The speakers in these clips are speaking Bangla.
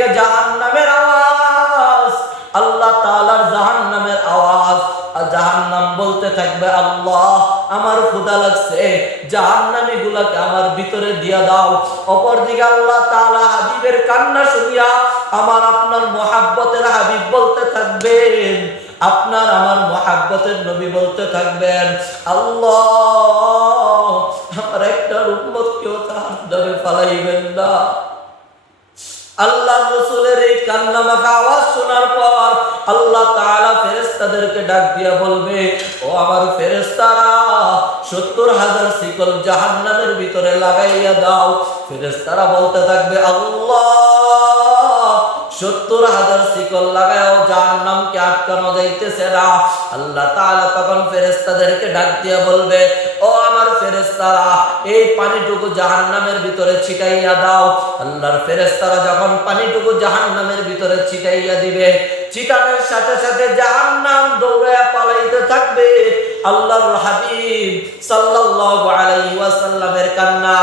থেকে জাহান্নামের আওয়াজ, আল্লাহ তাআলার জাহান্নামের আওয়াজ। আর জাহান্নাম বলতে থাকবে, আল্লাহ আমার ক্ষুধা লাগছে, জাহান্নামী গুলাকে আমার ভিতরে দিয়া দাও। অপরদিকে আল্লাহ তাআলা হাবিবের কান্না শুনিয়া আমার আপনার মুহাব্বতের হাবিব বলতে থাকবেন, আপনার আমার মুহাব্বতের নবী বলতে থাকবেন, আল্লাহ আমার একটা উম্মতকেও জাহান্নামে ফালাইবেন না। আল্লাহ রাসূলের এই কান্না মাখা আওয়াজ শোনার পর আল্লাহ তাআলা ফেরেশতাদেরকে ডাক দিয়া বলবে, ও আমার ফেরেশতারা ৭০,০০০ শিকল জাহান্নামের ভিতরে লাগাইয়া দাও। ফেরেশতারা বলতে থাকবে, আল্লাহ ৭০,০০০ শিকল লাগাও, জাহান্নামকে আটকানো যাইতেছে না। আল্লাহ তাআলা তখন ফেরেশতাদেরকে ডাক দিয়া বলবে, ও আমার ফেরেশতারা এই পানিটুকু জাহান্নামের ভিতরে ছিটাইয়া দাও। আল্লাহর ফেরেশতারা যখন পানিটুকু জাহান্নামের ভিতরে ছিটাইয়া দিবে, ছিটানোর সাথে সাথে জাহান্নাম দৌড়ায়া পালাইতে থাকবে। আল্লাহর হাবিব সাল্লাল্লাহু আলাইহি ওয়াসাল্লামের কান্না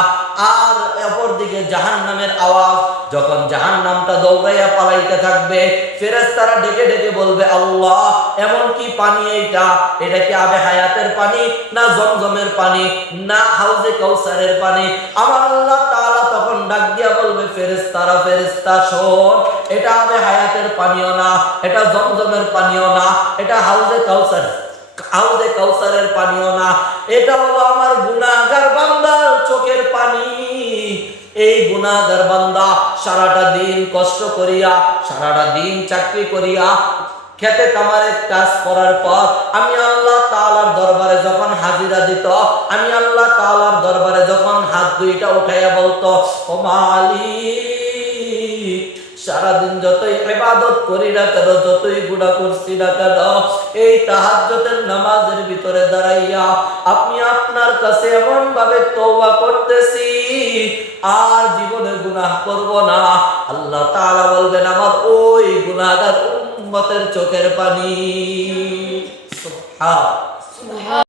আর অপরদিকে জাহান্নামের আওয়াজ। যখন জাহান্নামটা দৌড়াইয়া পালাইতে থাকবে, ফেরেশতারা ডেকে ডেকে বলবে, আল্লাহ এমন কি পানি এটা কি আবে হায়াতের পানি, না জমজমের পানি, না হাউজে কাউসারের পানি? আমার আল্লাহ তাআলা তখন ডাক দিয়া বলবে, ফেরেশতা শোন, এটা আবে হায়াতের পানিও না, এটা জমজমের পানিও না, এটা হাউজে কাউসারের পানিও না, এটা হলো আমার গুনাহগার বান্দার চোখের পানি। এই গুনাহগার বান্দা সারাটা দিন কষ্ট করিয়া, সারাটা দিন চাকরি করিয়া, খেতে কামারে কাজ করার পর আমি আল্লাহ তাআলার দরবারে যখন হাজিরা দিত, আমি আল্লাহ তাআলার দরবারে যখন হাত দুইটা উঠাইয়া বলতো, ও মালিক, সারাদিন যতই ইবাদত করি না কেন, যতই গুনাহ করছি না কেন, এই তাহাজ্জুদের নামাজের ভিতরে দাঁড়াইয়া আপনি আপনার কাছে এমন ভাবে তওবা করতেছি, আর জীবনে গুনাহ করব না। আল্লাহ তাআলা বলবেন, আমার ওই গুনাহগার উম্মতের চোখের পানি। সুবহান।